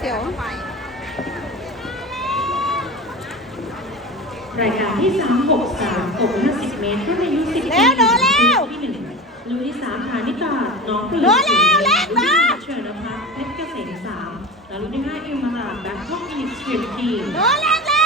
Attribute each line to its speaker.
Speaker 1: ดี๋ยว
Speaker 2: รายการที่363 50 เมตรรุ่นอายุ10 ปี
Speaker 1: แล้วโดนแล้ว
Speaker 2: ที่1รุ่นที่3ฐานิกาน้องปลื้ม
Speaker 1: โดนแล้วเล็ก
Speaker 2: รุ่น
Speaker 1: นะ
Speaker 2: ที่2เชิญนภัสเพชรเกษม3และรุ่นที่5อิมมาลาแบงคอกอินิสเตรียมทีม
Speaker 1: โดนแล้ว